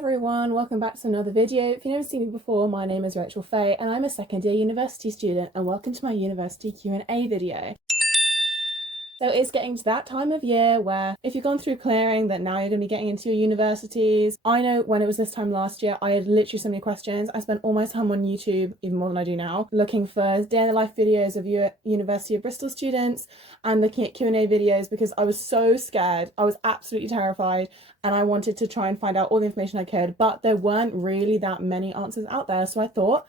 everyone, welcome back to another video. If you've never seen me before, my name is Rachel Faye and I'm a second year university student, and welcome to my university Q&A video. So it's getting to that time of year where if you've gone through clearing, that now you're going to be getting into your universities. I know when it was this time last year, I had literally so many questions. I spent all my time on YouTube, even more than I do now, looking for day in the life videos of University of Bristol students and looking at Q&A videos because I was so scared. I was absolutely terrified and I wanted to try and find out all the information I could, but there weren't really that many answers out there. So I thought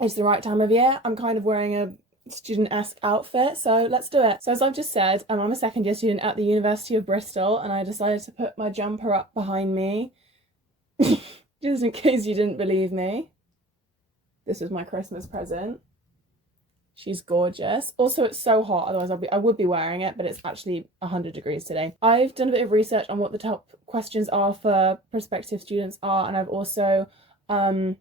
it's the right time of year. I'm kind of wearing a student-esque outfit, so let's do it. So as I've just said, I'm a second year student at the University of Bristol, and I decided to put my jumper up behind me just in case you didn't believe me. This is my Christmas present. She's gorgeous. Also, it's so hot, otherwise I would be wearing it, but it's actually 100 degrees today. I've done a bit of research on what the top questions are for prospective students are, and I've also written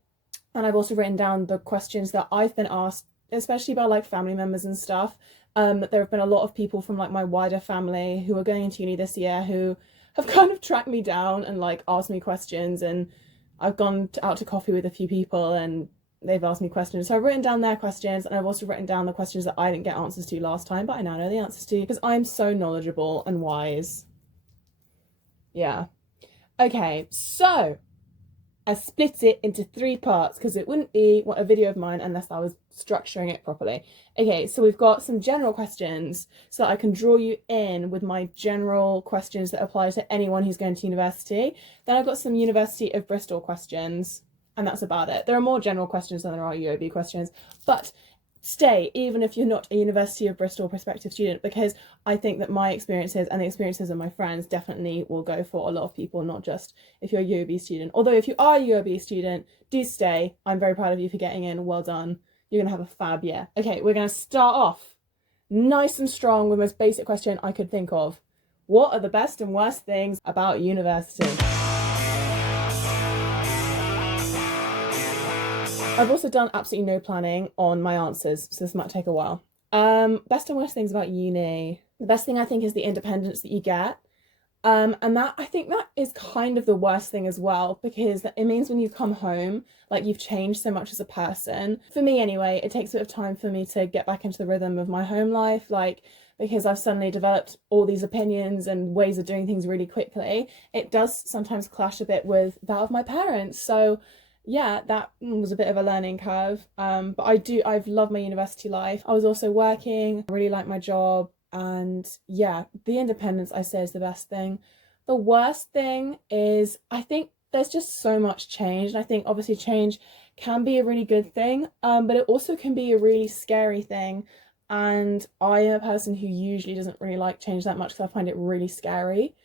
down the questions that I've been asked, especially by like family members and stuff. There have been a lot of people from like my wider family who are going into uni this year who have kind of tracked me down and like asked me questions, and I've gone out to coffee with a few people and they've asked me questions. So I've written down their questions, and I've also written down the questions that I didn't get answers to last time, but I now know the answers to because I'm so knowledgeable and wise. Yeah. Okay, so I split it into 3 parts because it wouldn't be a video of mine unless I was structuring it properly. Okay, so we've got some general questions so that I can draw you in with my general questions that apply to anyone who's going to university. Then I've got some University of Bristol questions, and that's about it. There are more general questions than there are UOB questions, but stay even if you're not a University of Bristol prospective student, because I think that my experiences and the experiences of my friends definitely will go for a lot of people, not just if you're a UOB student. Although if you are a UOB student, do stay. I'm very proud of you for getting in. Well done. You're going to have a fab year. Okay, we're going to start off nice and strong with the most basic question I could think of. What are the best and worst things about university? I've also done absolutely no planning on my answers, so this might take a while. Best and worst things about uni. The best thing I think is the independence that you get. And that, I think that is kind of the worst thing as well, because it means when you come home, like you've changed so much as a person. For me anyway, it takes a bit of time for me to get back into the rhythm of my home life, like because I've suddenly developed all these opinions and ways of doing things really quickly. It does sometimes clash a bit with that of my parents. So yeah, that was a bit of a learning curve, but I've loved my university life. I was also working, I really like my job, and yeah, the independence I say is the best thing. The worst thing is I think there's just so much change, and I think obviously change can be a really good thing, but it also can be a really scary thing, and I am a person who usually doesn't really like change that much because I find it really scary.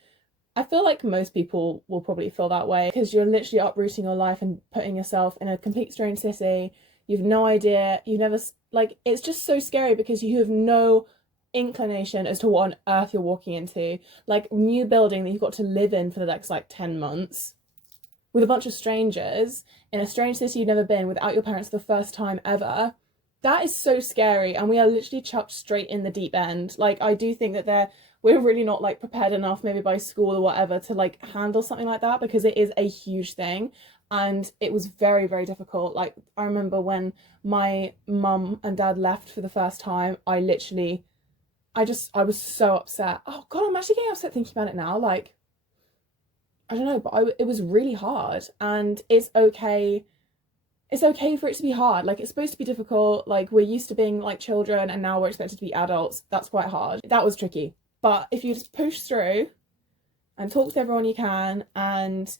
I feel like most people will probably feel that way because you're literally uprooting your life and putting yourself in a complete strange city. You've no idea, you've never, like, it's just so scary because you have no inclination as to what on earth you're walking into. Like, new building that you've got to live in for the next, like, 10 months with a bunch of strangers in a strange city you've never been without your parents for the first time ever. That is so scary, and we are literally chucked straight in the deep end. Like, I do think that we're really not like prepared enough maybe by school or whatever to like handle something like that, because it is a huge thing and it was very, very difficult. Like, I remember when my mum and dad left for the first time, I was so upset. Oh god, I'm actually getting upset thinking about it now. Like, I don't know, but it was really hard, and it's okay for it to be hard. Like, it's supposed to be difficult. Like, we're used to being like children and now we're expected to be adults. That's quite hard. That was tricky. But if you just push through and talk to everyone you can and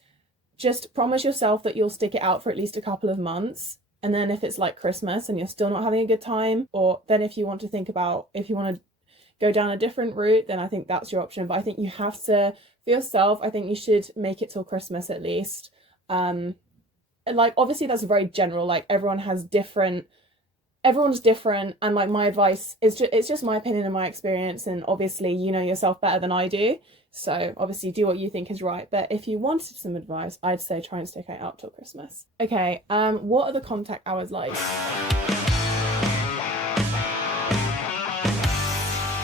just promise yourself that you'll stick it out for at least a couple of months, and then if it's like Christmas and you're still not having a good time, or then if you want to think about if you want to go down a different route, then I think that's your option. But I think you have to, for yourself, I think you should make it till Christmas at least. Like, obviously that's very general, like everyone's different, and like my advice is it's just my opinion and my experience, and obviously you know yourself better than I do, so obviously do what you think is right. But if you wanted some advice, I'd say try and stick it out till Christmas. Okay, what are the contact hours like?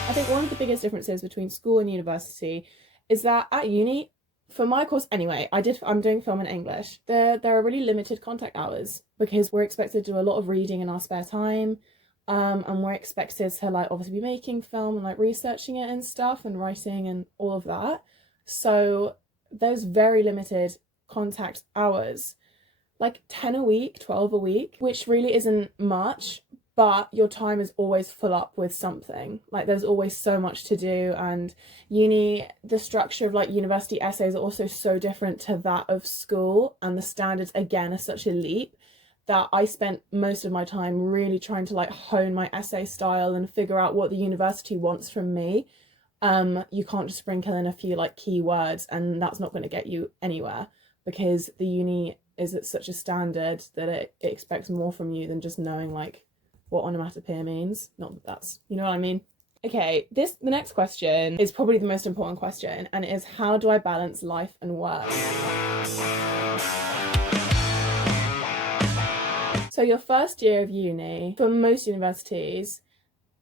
I think one of the biggest differences between school and university is that at uni, for my course anyway, I'm doing film and English. There are really limited contact hours because we're expected to do a lot of reading in our spare time. And we're expected to like obviously be making film and like researching it and stuff and writing and all of that. So there's very limited contact hours, like 10 a week, 12 a week, which really isn't much, but your time is always full up with something. Like there's always so much to do, and the structure of like university essays are also so different to that of school, and the standards again are such a leap that I spent most of my time really trying to like hone my essay style and figure out what the university wants from me. You can't just sprinkle in a few like key words and that's not going to get you anywhere, because the uni is at such a standard that it expects more from you than just knowing like what onomatopoeia means. Not that that's, you know what I mean? Okay, the next question is probably the most important question, and it is, how do I balance life and work? So your first year of uni, for most universities,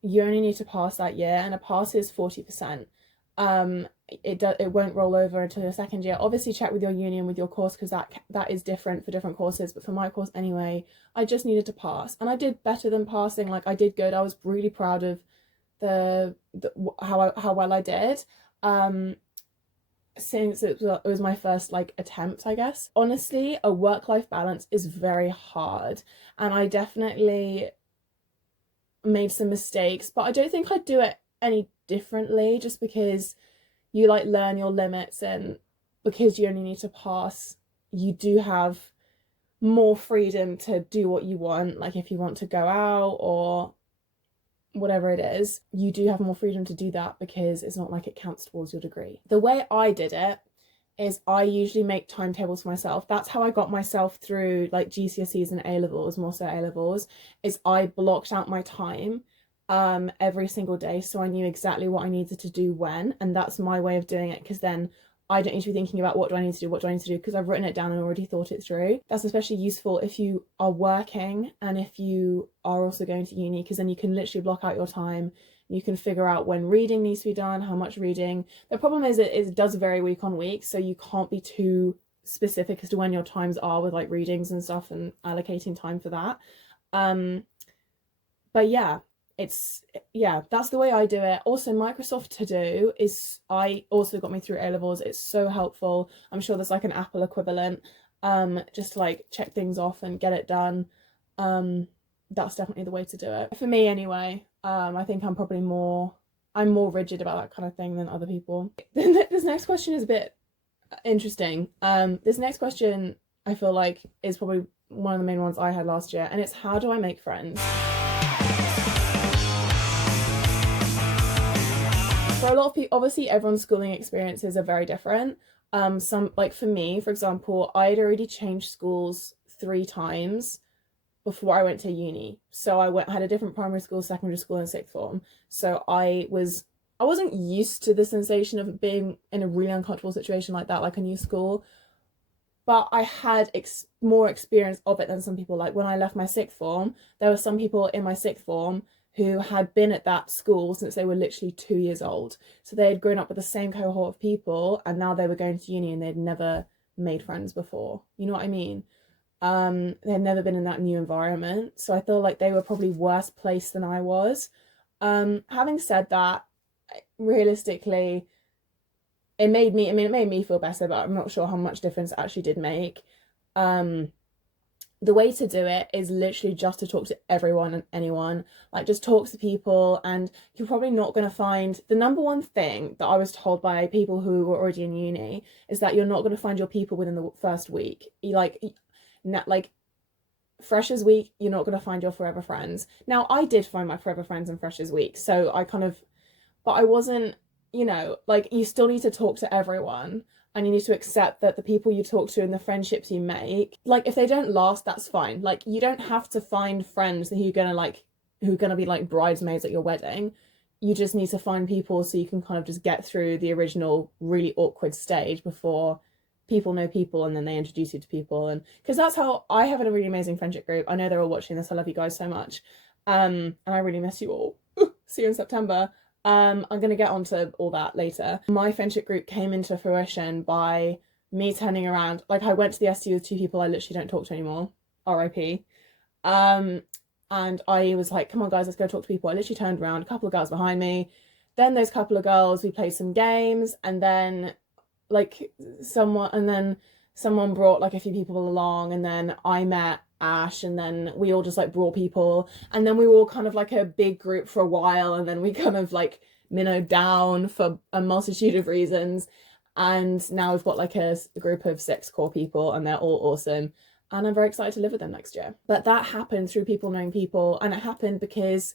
you only need to pass that year, and a pass is 40%. It won't roll over until your second year. Obviously check with your uni and with your course, because that is different for different courses, but for my course anyway, I just needed to pass, and I did better than passing. Like I did good. I was really proud of how well I did. Since it was my first like attempt, I guess. Honestly, a work-life balance is very hard, and I definitely made some mistakes, but I don't think I'd do it any differently, just because you like learn your limits, and because you only need to pass, you do have more freedom to do what you want. Like if you want to go out or whatever it is, you do have more freedom to do that, because it's not like it counts towards your degree. The way I did it is I usually make timetables for myself. That's how I got myself through like GCSEs and A-levels, more so A-levels, is I blocked out my time every single day, so I knew exactly what I needed to do when, and that's my way of doing it, because then I don't need to be thinking about what do I need to do, because I've written it down and already thought it through. That's especially useful if you are working and if you are also going to uni, because then you can literally block out your time. You can figure out when reading needs to be done, how much reading. The problem is it does vary week on week, so you can't be too specific as to when your times are with like readings and stuff and allocating time for that. But yeah, that's the way I do it. Also, Microsoft To Do I also got me through A-levels. It's so helpful. I'm sure there's like an Apple equivalent, just to like check things off and get it done. That's definitely the way to do it for me anyway. I think I'm more rigid about that kind of thing than other people. This next question is a bit interesting. This next question I feel like is probably one of the main ones I had last year, and it's, how do I make friends? For a lot of people, obviously everyone's schooling experiences are very different. Some, like for me, for example, I'd already changed schools 3 times before I went to uni. So I had a different primary school, secondary school, and sixth form. So I wasn't used to the sensation of being in a really uncomfortable situation like that, like a new school. But I had more experience of it than some people. Like when I left my sixth form, there were some people in my sixth form who had been at that school since they were literally 2 years old. So they had grown up with the same cohort of people, and now they were going to uni and they'd never made friends before. You know what I mean? They had never been in that new environment. So I feel like they were probably worse placed than I was. Having said that, realistically, it made me feel better, but I'm not sure how much difference it actually did make. The way to do it is literally just to talk to everyone and anyone. Like just talk to people, and you're probably not going to find, the number one thing that I was told by people who were already in uni is that you're not going to find your people within the first week. Like freshers week, you're not going to find your forever friends. Now I did find my forever friends in freshers week, so but I wasn't, like, you still need to talk to everyone, and you need to accept that the people you talk to and the friendships you make, like, if they don't last, that's fine. Like, you don't have to find friends who are gonna be like bridesmaids at your wedding. You just need to find people so you can kind of just get through the original really awkward stage before people know people, and then they introduce you to people. And because that's how I have a really amazing friendship group. I know they're all watching this. I love you guys so much. And I really miss you all. See you in September. I'm gonna get onto all that later. My friendship group came into fruition by me turning around. Like, I went to the SU with two people I literally don't talk to anymore. RIP. And I was like, come on guys, let's go talk to people. I literally turned around, a couple of girls behind me. Then those couple of girls, we played some games, and then like someone brought like a few people along, and then I met Ash, and then we all just like brought people, and then we were all kind of like a big group for a while, and then we kind of like minnowed down for a multitude of reasons, and now we've got like a group of 6 core people, and they're all awesome, and I'm very excited to live with them next year. But that happened through people knowing people, and it happened because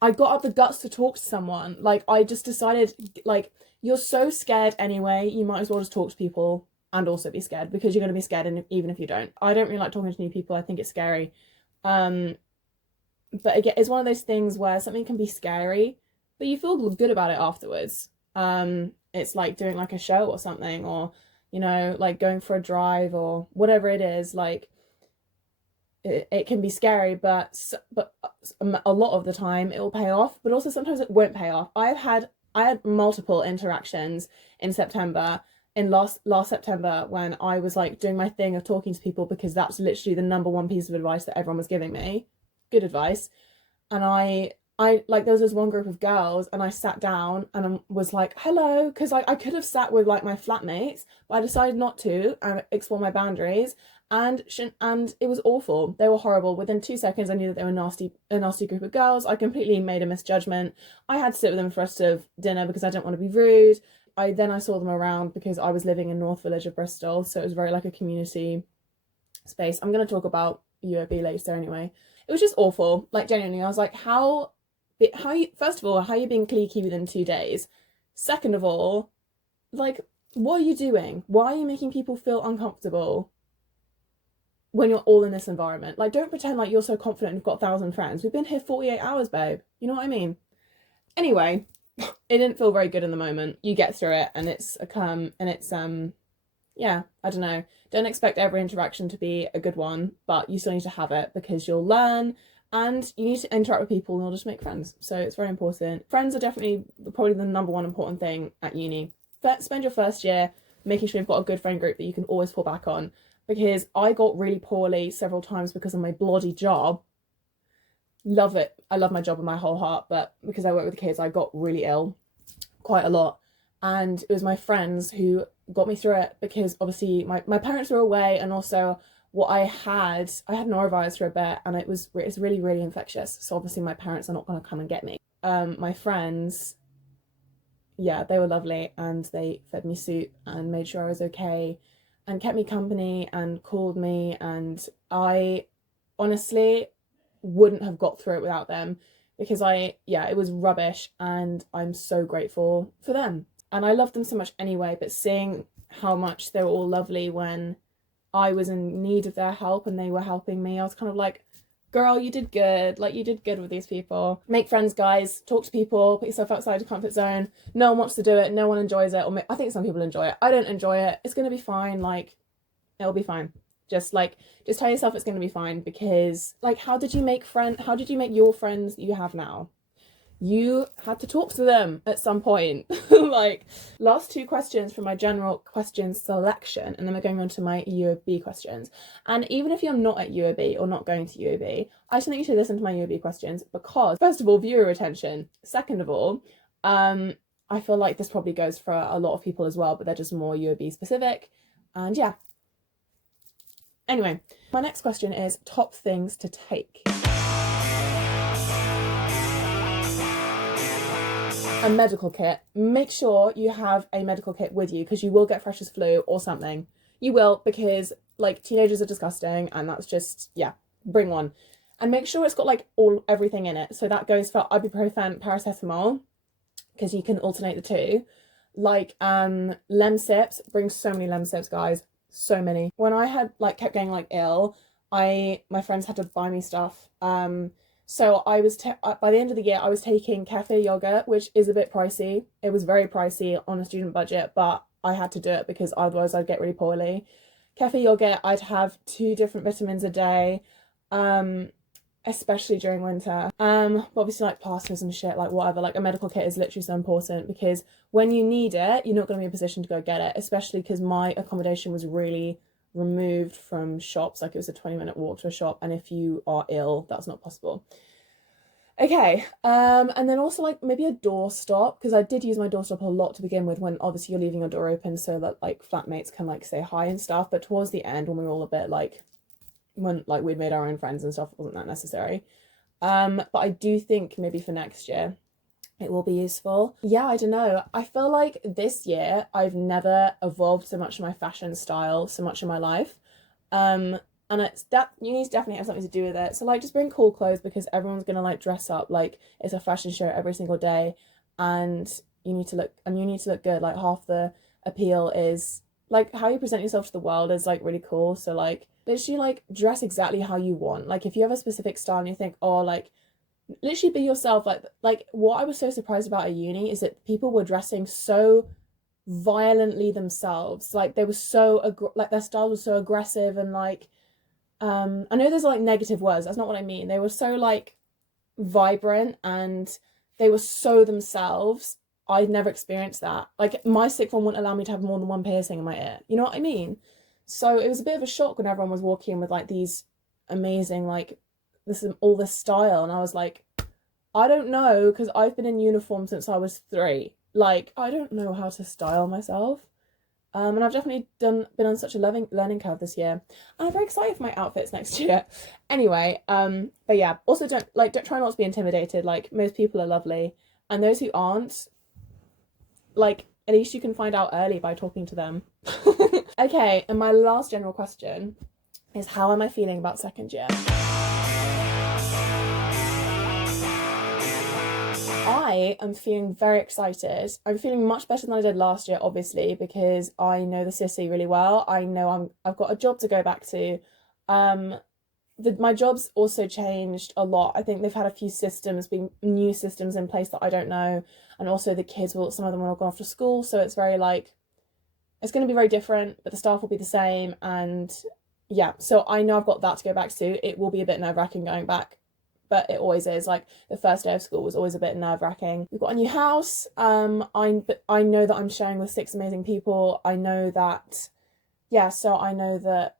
I got up the guts to talk to someone. Like, I just decided, like, you're so scared anyway, you might as well just talk to people and also be scared, because you're going to be scared even if you don't. I don't really like talking to new people. I think it's scary. But again, it's one of those things where something can be scary, but you feel good about it afterwards. It's like doing like a show or something, or, you know, like going for a drive or whatever it is. Like, it can be scary, but a lot of the time it will pay off, but also sometimes it won't pay off. I had multiple interactions in September, in last September, when I was like doing my thing of talking to people, because that's literally the number one piece of advice that everyone was giving me, good advice. And I like, there was this one group of girls, and I sat down and I was like, hello, because I could have sat with like my flatmates, but I decided not to and explore my boundaries. And it was awful. They were horrible. Within 2 seconds, I knew that they were a nasty group of girls. I completely made a misjudgment. I had to sit with them for the rest of dinner because I didn't want to be rude. I saw them around because I was living in North Village of Bristol, so it was very like a community space. I'm going to talk about UOB later anyway. It was just awful. Like, genuinely, I was like, first of all, how are you being cliquey within 2 days? Second of all, like, what are you doing? Why are you making people feel uncomfortable when you're all in this environment? Like, don't pretend like you're so confident and you've got 1,000 friends. We've been here 48 hours, babe. You know what I mean? Anyway, it didn't feel very good in the moment. You get through it, and yeah, I don't know. Don't expect every interaction to be a good one, but you still need to have it, because you'll learn, and you need to interact with people in order to make friends. So it's very important. Friends are definitely probably the number one important thing at uni. Spend your first year making sure you've got a good friend group that you can always fall back on, because I got really poorly several times because of my bloody job. Love it. I love my job with my whole heart, but because I work with kids, I got really ill quite a lot. And it was my friends who got me through it, because obviously my parents were away, and also what I had norovirus for a bit, and it's really, really infectious. So obviously my parents are not going to come and get me. My friends, yeah, they were lovely, and they fed me soup and made sure I was okay and kept me company and called me, and I honestly wouldn't have got through it without them, because it was rubbish, and I'm so grateful for them. And I love them so much anyway, but seeing how much they were all lovely when I was in need of their help and they were helping me, I was kind of like, girl, you did good. Like, you did good with these people. Make friends, guys. Talk to people. Put yourself outside your comfort zone. No one wants to do it. No one enjoys it. I think some people enjoy it. I don't enjoy it. It's going to be fine. Like, it'll be fine. Just tell yourself it's going to be fine, because like, how did you make your friends that you have now? You had to talk to them at some point. Like, last 2 questions from my general questions selection, and then we're going on to my UOB questions. And even if you're not at UOB or not going to UOB, I still think you should listen to my UOB questions, because first of all, viewer retention. Second of all, I feel like this probably goes for a lot of people as well, but they're just more UOB specific. And yeah. Anyway, my next question is top things to take. A medical kit. Make sure you have a medical kit with you, because you will get freshers flu or something. You will, because like, teenagers are disgusting, and that's just, yeah, bring one. And make sure it's got like everything in it. So that goes for ibuprofen, paracetamol, because you can alternate the two. Like Lemsips, bring so many Lemsips, guys. So many. When I had kept getting ill, my friends had to buy me stuff. So I was by the end of the year I was taking kefir yogurt, which is a bit pricey. It was very pricey on a student budget, but I had to do it because otherwise I'd get really poorly. Kefir yogurt, I'd have 2 different vitamins a day. especially during winter. But obviously like plasters and shit, like whatever, like a medical kit is literally so important because when you need it, you're not going to be in a position to go get it, especially because my accommodation was really removed from shops. Like it was a 20-minute walk to a shop, and if you are ill, that's not possible. Okay, and then also like maybe a doorstop, because I did use my doorstop a lot to begin with when obviously you're leaving your door open so that like flatmates can like say hi and stuff, but towards the end when we were all a bit like, when like we'd made our own friends and stuff, it wasn't that necessary. But I do think maybe for next year it will be useful. Yeah, I don't know. I feel like this year I've never evolved so much in my fashion style so much in my life. And it's that uni's definitely have something to do with it. So like just bring cool clothes because everyone's gonna like dress up like it's a fashion show every single day, and you need to look good. Like half the appeal is like how you present yourself to the world is like really cool. So like literally like dress exactly how you want. Like if you have a specific style and you think, oh, like literally be yourself. Like what I was so surprised about at uni is that people were dressing so violently themselves. Like they were so like their style was so aggressive and like I know there's like negative words, that's not what I mean. They were so like vibrant and they were so themselves. I'd never experienced that. Like my sixth one wouldn't allow me to have more than one piercing in my ear. You know what I mean? So it was a bit of a shock when everyone was walking with like these amazing like all this style, and I was like, I don't know, because I've been in uniform since I was 3. Like I don't know how to style myself. And I've definitely been on such a learning curve this year. And I'm very excited for my outfits next year. Anyway, but yeah, also don't try not to be intimidated. Like most people are lovely, and those who aren't, like at least you can find out early by talking to them. Okay, and my last general question is, how am I feeling about second year? I am feeling very excited. I'm feeling much better than I did last year, obviously, because I know the city really well. I know I've got a job to go back to. My job's also changed a lot. I think they've had a few new systems in place that I don't know, and also the kids some of them will have gone off to school, so it's very like it's going to be very different, but the staff will be the same, and yeah, so I know I've got that to go back to. It will be a bit nerve-wracking going back, but it always is. Like the first day of school was always a bit nerve-wracking. We've got a new house. I know that I'm sharing with 6 amazing people. I know that, yeah. So I know that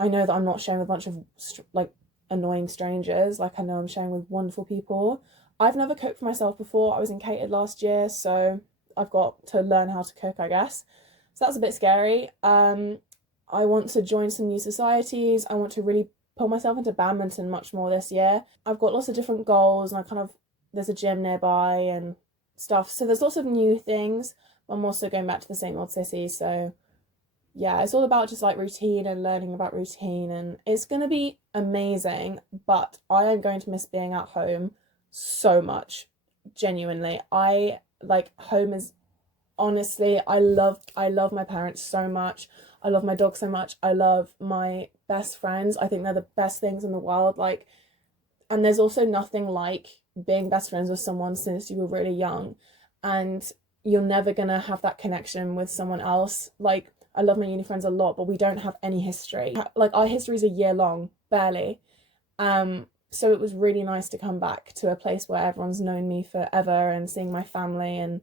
I'm not sharing with a bunch of like annoying strangers. Like I know I'm sharing with wonderful people. I've never cooked for myself before. I was in catered last year, so I've got to learn how to cook, I guess. So that's a bit scary. I want to join some new societies. I want to really put myself into badminton much more this year. I've got lots of different goals, and there's a gym nearby and stuff. So there's lots of new things. I'm also going back to the same old city. So yeah, it's all about just like routine and learning about routine, and it's going to be amazing, but I am going to miss being at home so much. Genuinely. Home is honestly, I love my parents so much. I love my dog so much. I love my best friends. I think they're the best things in the world. Like, and there's also nothing like being best friends with someone since you were really young, and you're never gonna have that connection with someone else. Like, I love my uni friends a lot, but we don't have any history. Like, our history is a year long, barely. So it was really nice to come back to a place where everyone's known me forever and seeing my family, and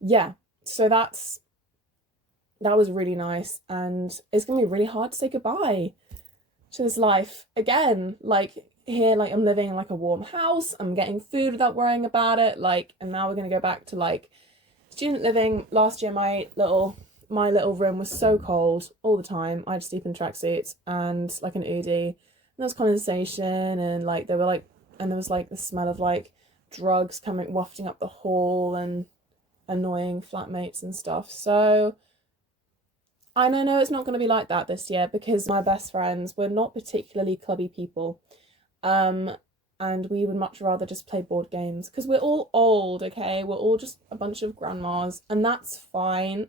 yeah. So that was really nice, and it's gonna be really hard to say goodbye to this life again. Like here, like I'm living in like a warm house, I'm getting food without worrying about it, like, and now we're gonna go back to like student living. Last year my little room was so cold all the time. I'd sleep in tracksuits and like an hoodie, and there was condensation, and like there was like the smell of like drugs coming wafting up the hall and annoying flatmates and stuff. So I know it's not going to be like that this year, because my best friends were not particularly clubby people, and we would much rather just play board games, because we're all old. Okay, we're all just a bunch of grandmas, and that's fine.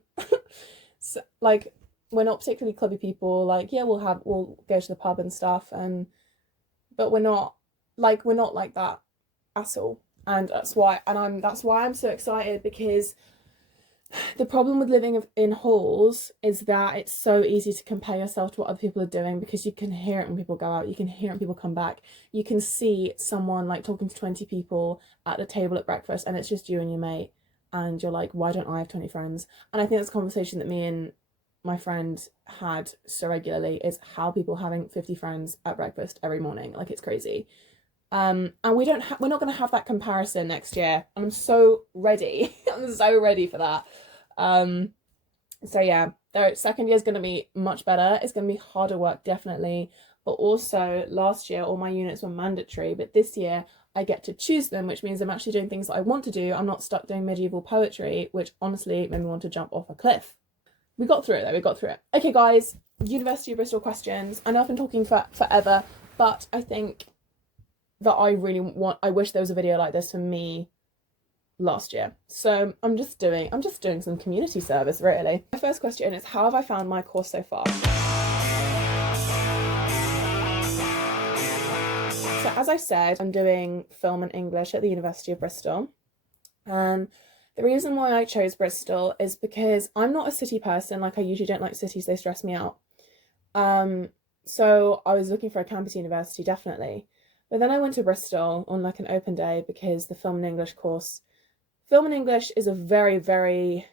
So like, we're not particularly clubby people. Like, yeah, we'll go to the pub and stuff, but we're not like that at all. And that's why I'm so excited, because The problem with living in halls is that it's so easy to compare yourself to what other people are doing, because you can hear it when people go out, you can hear it when people come back. You can see someone like talking to 20 people at the table at breakfast, and it's just you and your mate, and you're like, why don't I have 20 friends? And I think that's a conversation that me and my friend had so regularly, is how people having 50 friends at breakfast every morning. Like, it's crazy. And we're not going to have that comparison next year. And I'm so ready. I'm so ready for that. So yeah, their second year is going to be much better. It's going to be harder work, definitely. But also, last year, all my units were mandatory. But this year, I get to choose them, which means I'm actually doing things that I want to do. I'm not stuck doing medieval poetry, which honestly made me want to jump off a cliff. We got through it though, we got through it. Okay guys, University of Bristol questions. I know I've been talking for forever, but I think that I wish there was a video like this for me last year. So I'm just doing some community service, really. My first question is, how have I found my course so far? So as I said, I'm doing film and English at the University of Bristol. The reason why I chose Bristol is because I'm not a city person. Like, I usually don't like cities, they stress me out. So I was looking for a campus university, definitely. But then I went to Bristol on like an open day because the film and English course, film and English is a very, very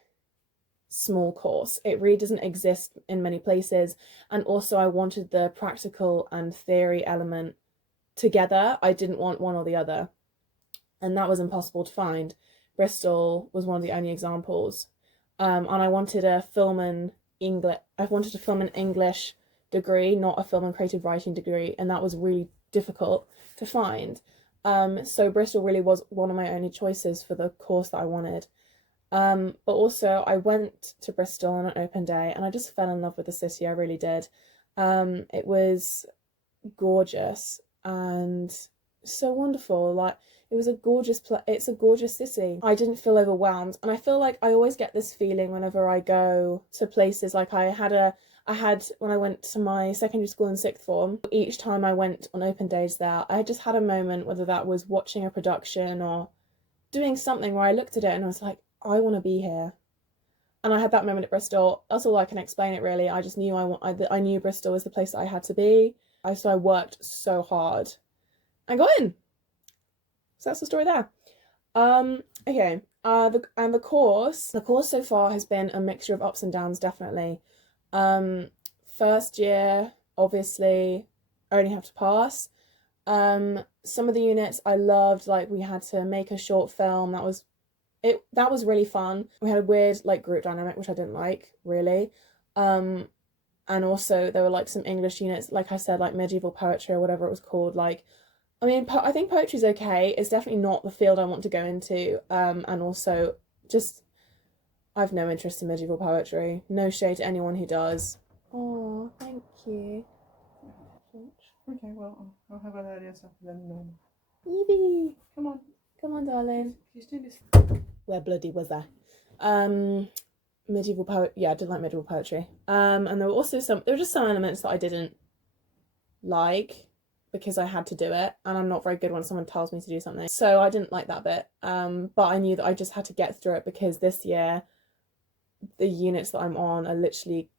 small course. It really doesn't exist in many places. And also I wanted the practical and theory element together. I didn't want one or the other. And that was impossible to find. Bristol was one of the only examples. And I wanted a film and English degree, not a film and creative writing degree. And that was really difficult to find. So Bristol really was one of my only choices for the course that I wanted. But also I went to Bristol on an open day and I just fell in love with the city. I really did. It was gorgeous and so wonderful. Like, it was a gorgeous it's a gorgeous city. I didn't feel overwhelmed, and I feel like I always get this feeling whenever I go to places. Like, I had when I went to my secondary school in sixth form. Each time I went on open days there, I just had a moment, whether that was watching a production or doing something, where I looked at it and I was like, I want to be here. And I had that moment at Bristol. That's all I can explain it, really. I just knew I knew Bristol was the place that I had to be. So I worked so hard and got in. So that's the story there. Okay. The course so far has been a mixture of ups and downs, definitely. First year, obviously, I only have to pass. Some of the units I loved, like we had to make a short film. That was really fun. We had a weird like group dynamic, which I didn't like, really. And also there were like some English units, like I said, like medieval poetry or whatever it was called. Like, I mean, I think poetry's okay. It's definitely not the field I want to go into. And also, just, I have no interest in medieval poetry. No shade to anyone who does. Oh, thank you. Okay, well, I'll have an earlier supper then. Evie! Come on, darling. She's doing this. Where bloody was I? Medieval poetry. Yeah, I didn't like medieval poetry. And there were just some elements that I didn't like, because I had to do it, and I'm not very good when someone tells me to do something. So I didn't like that bit. But I knew that I just had to get through it, because this year, the units that I'm on are literally,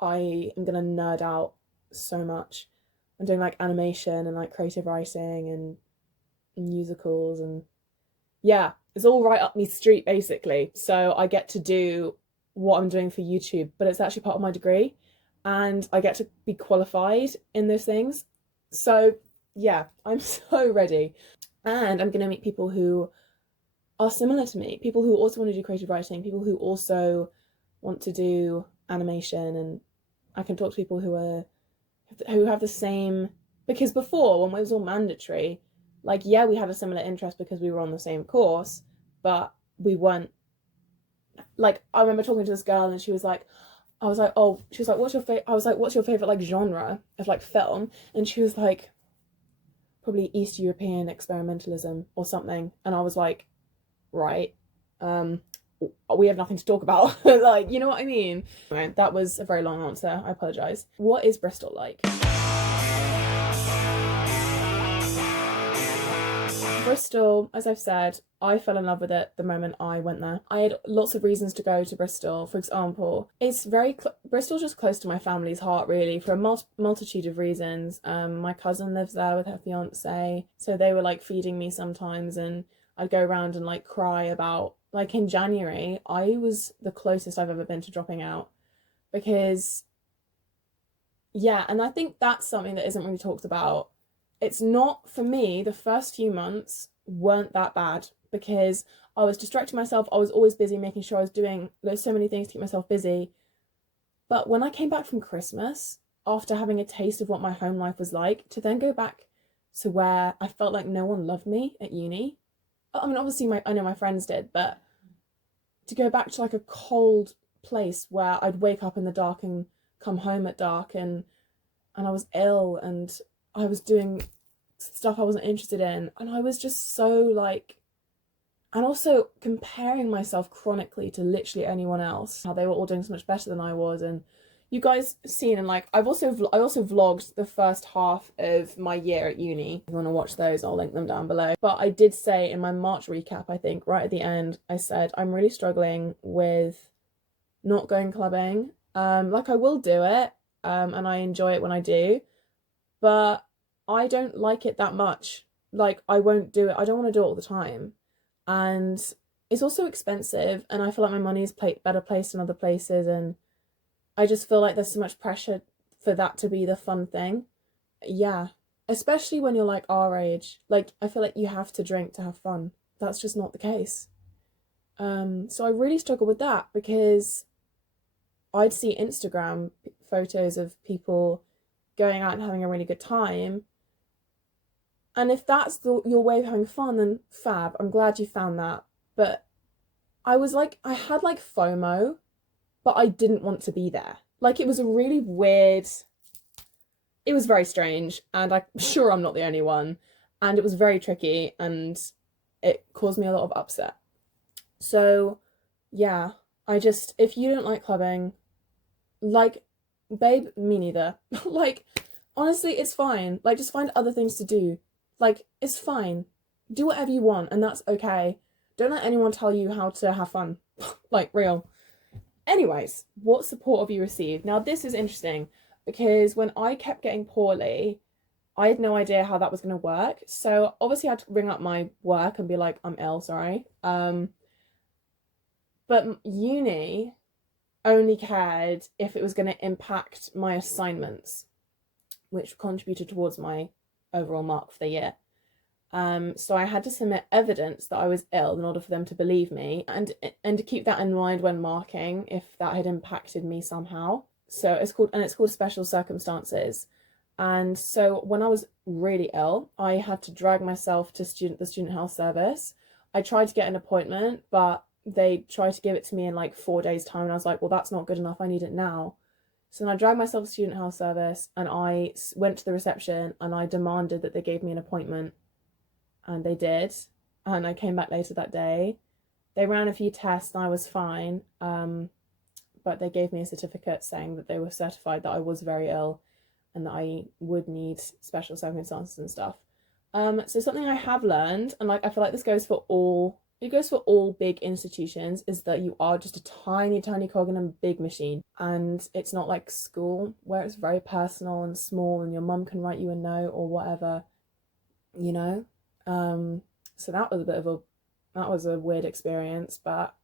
I am gonna nerd out so much. I'm doing like animation and like creative writing and musicals, and yeah, it's all right up me street, basically. So I get to do what I'm doing for YouTube, but it's actually part of my degree, and I get to be qualified in those things. So yeah, I'm so ready. And I'm going to meet people who are similar to me, people who also want to do creative writing, people who also want to do animation, and I can talk to people who have the same, because before, when it was all mandatory, like, yeah, we had a similar interest because we were on the same course, but we weren't, like, I remember talking to this girl and she was like, what's your favorite? I was like, what's your favorite like genre of like film? And she was like, probably East European experimentalism or something. And I was like, right, we have nothing to talk about. Like, you know what I mean? Anyway, that was a very long answer. I apologize. What is Bristol like? Bristol, as I've said, I fell in love with it the moment I went there. I had lots of reasons to go to Bristol. For example, it's Bristol's just close to my family's heart, really, for a multitude of reasons. My cousin lives there with her fiance, so they were like feeding me sometimes, and I'd go around and like cry about, like, in January, I was the closest I've ever been to dropping out because, yeah, and I think that's something that isn't really talked about. It's not, for me, the first few months weren't that bad because I was distracting myself. I was always busy making sure I was doing, there's so many things to keep myself busy. But when I came back from Christmas, after having a taste of what my home life was like, to then go back to where I felt like no one loved me at uni. I mean, obviously, I know my friends did, but to go back to like a cold place where I'd wake up in the dark and come home at dark, and I was ill, and I was doing stuff I wasn't interested in, and I was just so like, and also comparing myself chronically to literally anyone else, how they were all doing so much better than I was. And you guys seen, and like I also vlogged the first half of my year at uni. If you want to watch those, I'll link them down below. But I did say in my March recap, I think right at the end, I said I'm really struggling with not going clubbing. Like, I will do it, and I enjoy it when I do, but I don't like it that much. Like, I won't do it. I don't want to do it all the time. And it's also expensive, and I feel like my money is better placed in other places, and I just feel like there's so much pressure for that to be the fun thing. Yeah. Especially when you're like our age. Like, I feel like you have to drink to have fun. That's just not the case. So I really struggle with that because I'd see Instagram photos of people going out and having a really good time. And if that's your way of having fun, then fab. I'm glad you found that. But I was like, I had like FOMO, but I didn't want to be there. Like, it was a really weird, it was very strange. And I'm sure I'm not the only one. And it was very tricky, and it caused me a lot of upset. So yeah, if you don't like clubbing, like, babe, me neither. Like, honestly, it's fine. Like, just find other things to do. Like, it's fine. Do whatever you want, and that's okay. Don't let anyone tell you how to have fun. Like, real. Anyways, what support have you received? Now, this is interesting because when I kept getting poorly, I had no idea how that was going to work. So obviously I had to ring up my work and be like, I'm ill, sorry. But uni only cared if it was going to impact my assignments, which contributed towards my overall mark for the year. So I had to submit evidence that I was ill in order for them to believe me, and to keep that in mind when marking if that had impacted me somehow. So it's called special circumstances. And so when I was really ill, I had to drag myself to the student health service. I tried to get an appointment, but they tried to give it to me in like 4 days' time, and I was like, well, that's not good enough. I need it now. So then I dragged myself to student health service, and I went to the reception and I demanded that they gave me an appointment, and they did. And I came back later that day. They ran a few tests and I was fine, but they gave me a certificate saying that they were certified that I was very ill and that I would need special circumstances and stuff. So something I have learned, and like I feel like this goes for all big institutions, is that you are just a tiny, tiny cog in a big machine. And it's not like school where it's very personal and small and your mum can write you a note or whatever, you know? So that was a weird experience, but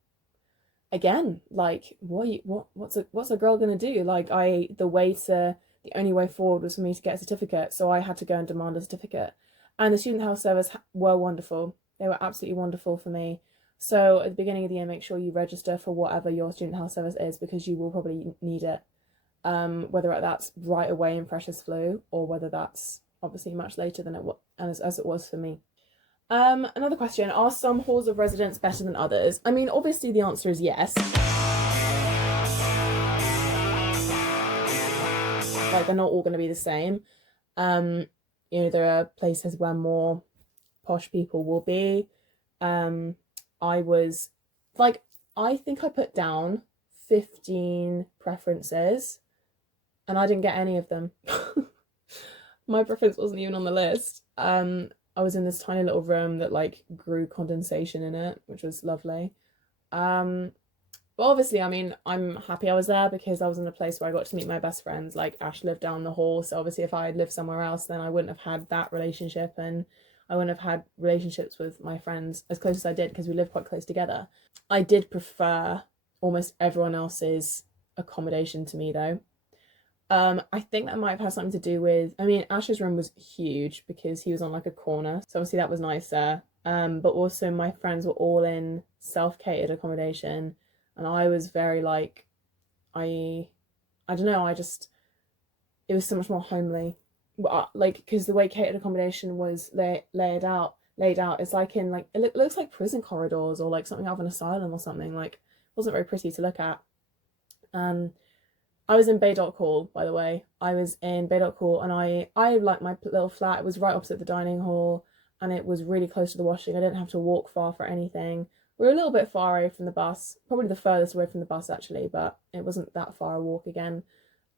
again, like, what's a girl gonna do? Like, the only way forward was for me to get a certificate, so I had to go and demand a certificate. And the student health service were wonderful. They were absolutely wonderful for me. So at the beginning of the year, make sure you register for whatever your student health service is, because you will probably need it. Whether that's right away in freshers flu, or whether that's obviously much later than as it was for me. Another question, are some halls of residence better than others? I mean, obviously the answer is yes. Like, they're not all going to be the same. There are places where more posh people will be. I think I put down 15 preferences and I didn't get any of them. My preference wasn't even on the list. I was in this tiny little room that like grew condensation in it, which was lovely. Um, but obviously, I mean, I'm happy I was there because I was in a place where I got to meet my best friends. Like Ash lived down the hall, so obviously if I had lived somewhere else, then I wouldn't have had that relationship, and I wouldn't have had relationships with my friends as close as I did because we lived quite close together. I did prefer almost everyone else's accommodation to me though. I think that might have had something to do with, I mean, Ash's room was huge because he was on like a corner, so obviously that was nice there. But also my friends were all in self-catered accommodation, and I was very like, I, I don't know, I just, it was so much more homely. Like, because the way catered accommodation was laid out, it's like in like, it looks like prison corridors or like something out of an asylum or something. Like, it wasn't very pretty to look at. Um, I was in Baydock Hall, by the way. I was in Baydock Hall, and I like my little flat. It was right opposite the dining hall, and it was really close to the washing. I didn't have to walk far for anything. We were a little bit far away from the bus, probably the furthest away from the bus actually, but it wasn't that far a walk again.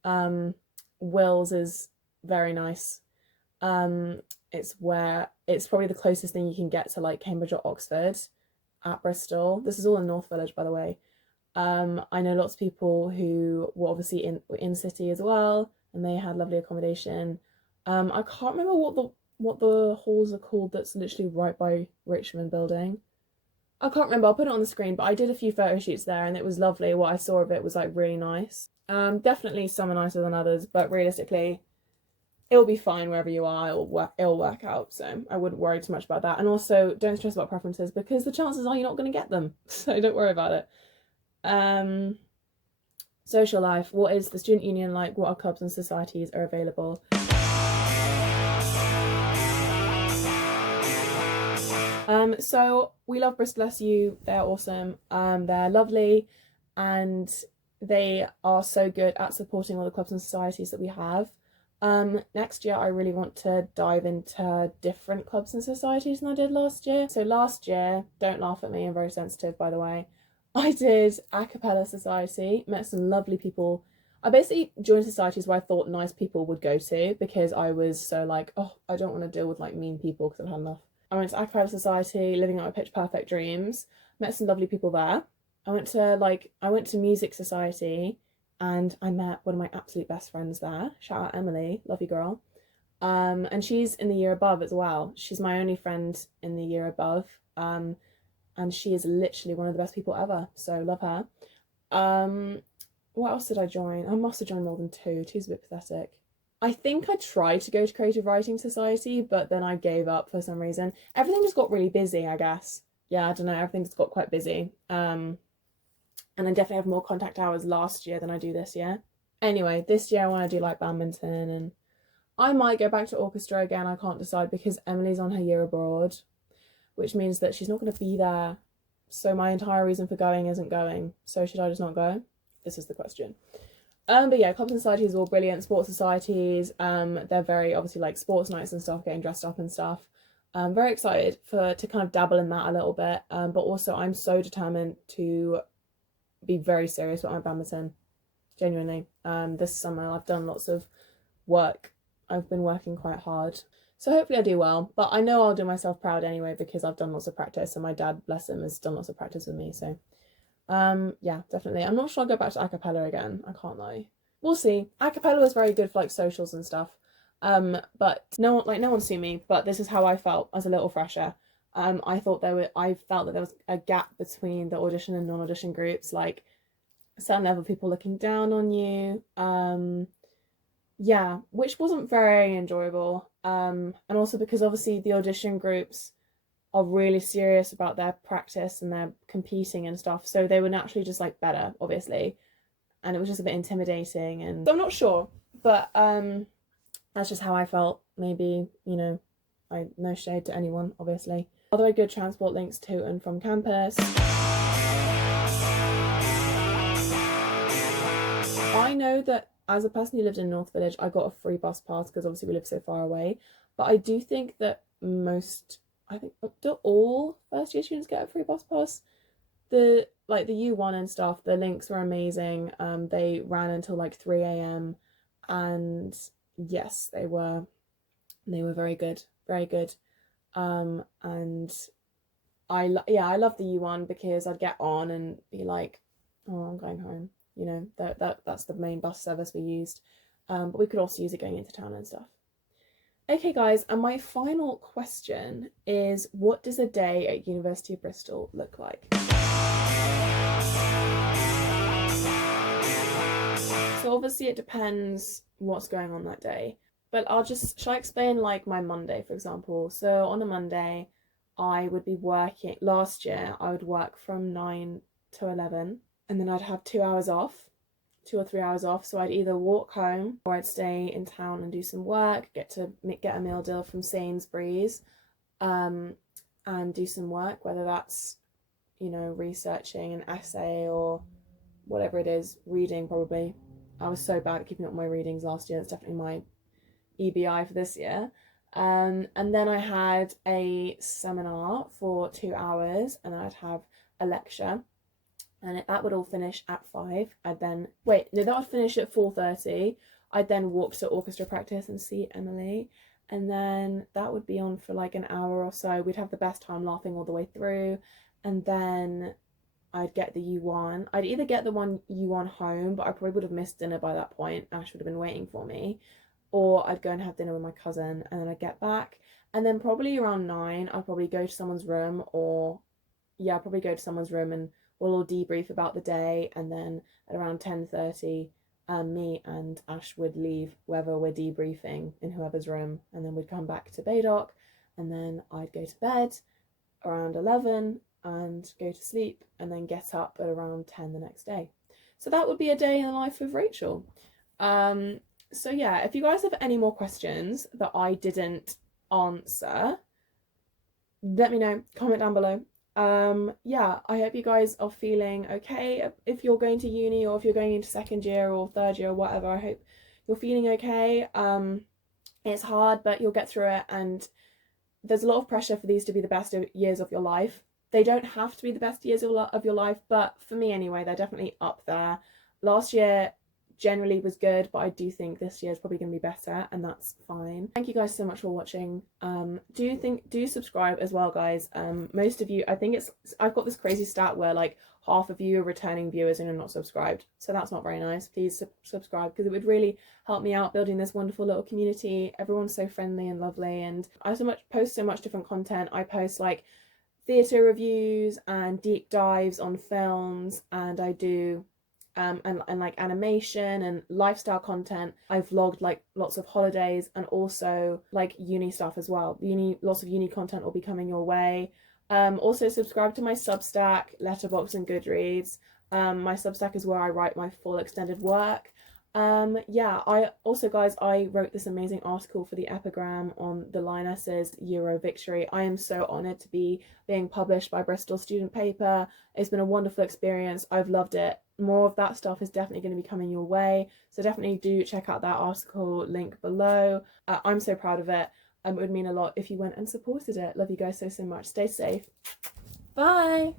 Um, Wills is very nice. Um, it's probably the closest thing you can get to like Cambridge or Oxford at Bristol. This is all in North Village, by the way. I know lots of people who were obviously in city as well, and they had lovely accommodation. I can't remember what the halls are called. That's literally right by Richmond Building. I can't remember. I'll put it on the screen. But I did a few photo shoots there, and it was lovely. What I saw of it was like really nice. Definitely some are nicer than others, but realistically, it'll be fine wherever you are. It'll work out. So I wouldn't worry too much about that. And also, don't stress about preferences because the chances are you're not going to get them. So don't worry about it. Um, Social life. What is the student union like? What are clubs and societies are available? So we love Bristol SU. They're awesome. They're lovely, and they are so good at supporting all the clubs and societies that we have. Next year I really want to dive into different clubs and societies than I did last year. So last year, don't laugh at me, I'm very sensitive by the way. I did a cappella society, met some lovely people. I basically joined societies where I thought nice people would go to because I was so like, oh, I don't want to deal with like mean people because I've had enough. I went to a cappella society, living out my pitch perfect dreams, met some lovely people there. I went to music society and I met one of my absolute best friends there. Shout out Emily, love you girl. And she's in the year above as well. She's my only friend in the year above. And she is literally one of the best people ever. So love her. What else did I join? I must have joined more than two. Two's a bit pathetic. I think I tried to go to Creative Writing Society, but then I gave up for some reason. Everything just got really busy, I guess. Yeah, I don't know. Everything just got quite busy. And I definitely have more contact hours last year than I do this year. Anyway, this year I want to do like badminton, and I might go back to orchestra again. I can't decide because Emily's on her year abroad, which means that she's not going to be there. So my entire reason for going isn't going. So should I just not go? This is the question. But yeah, clubs and societies are all brilliant. Sports societies, they're very obviously like sports nights and stuff, getting dressed up and stuff. I'm very excited to kind of dabble in that a little bit. But also I'm so determined to be very serious about my badminton. Genuinely. This summer I've done lots of work. I've been working quite hard. So hopefully I do well. But I know I'll do myself proud anyway because I've done lots of practice and my dad, bless him, has done lots of practice with me. So yeah, definitely. I'm not sure I'll go back to a cappella again. I can't lie. We'll see. A cappella was very good for like socials and stuff. But no one sue me, but this is how I felt as a little fresher. I felt that there was a gap between the audition and non-audition groups, like a certain level of people looking down on you. Yeah, which wasn't very enjoyable. And also because obviously the audition groups are really serious about their practice and their competing and stuff, so they were naturally just like better, obviously, and it was just a bit intimidating. And so I'm not sure, but that's just how I felt. Maybe, you know, I no shade to anyone, obviously. Are there good transport links to and from campus? I know that as a person who lived in North Village, I got a free bus pass because obviously we live so far away. But I do think that do all first year students get a free bus pass? The U1 and stuff, the links were amazing. They ran until like 3 a.m. and yes, they were very good, very good. And I love the U1 because I'd get on and be like, oh, I'm going home. You know, that's the main bus service we used. But we could also use it going into town and stuff. Okay, guys, and my final question is, what does a day at University of Bristol look like? So obviously it depends what's going on that day. But shall I explain like my Monday, for example? So on a Monday, I would be working, last year, I would work from 9 to 11, and then I'd have 2 hours off, 2 or 3 hours off. So I'd either walk home or I'd stay in town and do some work, get a meal deal from Sainsbury's, and do some work, whether that's, you know, researching an essay or whatever it is, reading probably. I was so bad at keeping up my readings last year. It's definitely my EBI for this year. And then I had a seminar for 2 hours, and I'd have a lecture, and that would all finish at 5. That would finish at 4:30. I'd then walk to orchestra practice and see Emily, and then that would be on for like an hour or so. We'd have the best time laughing all the way through, and then I'd get the U1. I'd either get the one U1 home, but I probably would have missed dinner by that point. Ash would have been waiting for me. Or I'd go and have dinner with my cousin, and then I'd get back. And then probably around 9, I'd probably go to someone's room, and we'll all debrief about the day. And then at around 10:30, me and Ash would leave wherever we're debriefing in whoever's room, and then we'd come back to Baydock, and then I'd go to bed around 11 and go to sleep, and then get up at around 10 the next day. So that would be a day in the life of Rachel. So yeah, if you guys have any more questions that I didn't answer, let me know, comment down below. Yeah, I hope you guys are feeling okay. If you're going to uni, or if you're going into second year or third year or whatever, I hope you're feeling okay. It's hard, but you'll get through it, and there's a lot of pressure for these to be the best years of your life. They don't have to be the best years of your life, but for me anyway, they're definitely up there. Last year generally was good, but I do think this year is probably going to be better, and that's fine. Thank you guys so much for watching. Do subscribe as well, guys. Most of you, I've got this crazy stat where like half of you are returning viewers and are not subscribed, so that's not very nice. Please subscribe, because it would really help me out building this wonderful little community. Everyone's so friendly and lovely, and I post so much different content. I post like theatre reviews and deep dives on films, and I do and like animation and lifestyle content. I vlogged like lots of holidays, and also like uni stuff as well. Lots of uni content will be coming your way. Also subscribe to my Substack, Letterboxd and Goodreads. My Substack is where I write my full extended work. Yeah, I wrote this amazing article for the Epigram on the Lionesses' Euro victory. I am so honoured to be being published by Bristol Student Paper. It's been a wonderful experience. I've loved it. More of that stuff is definitely going to be coming your way, so definitely do check out that article, link below. I'm so proud of it. It would mean a lot if you went and supported it. Love you guys so much. Stay safe. Bye.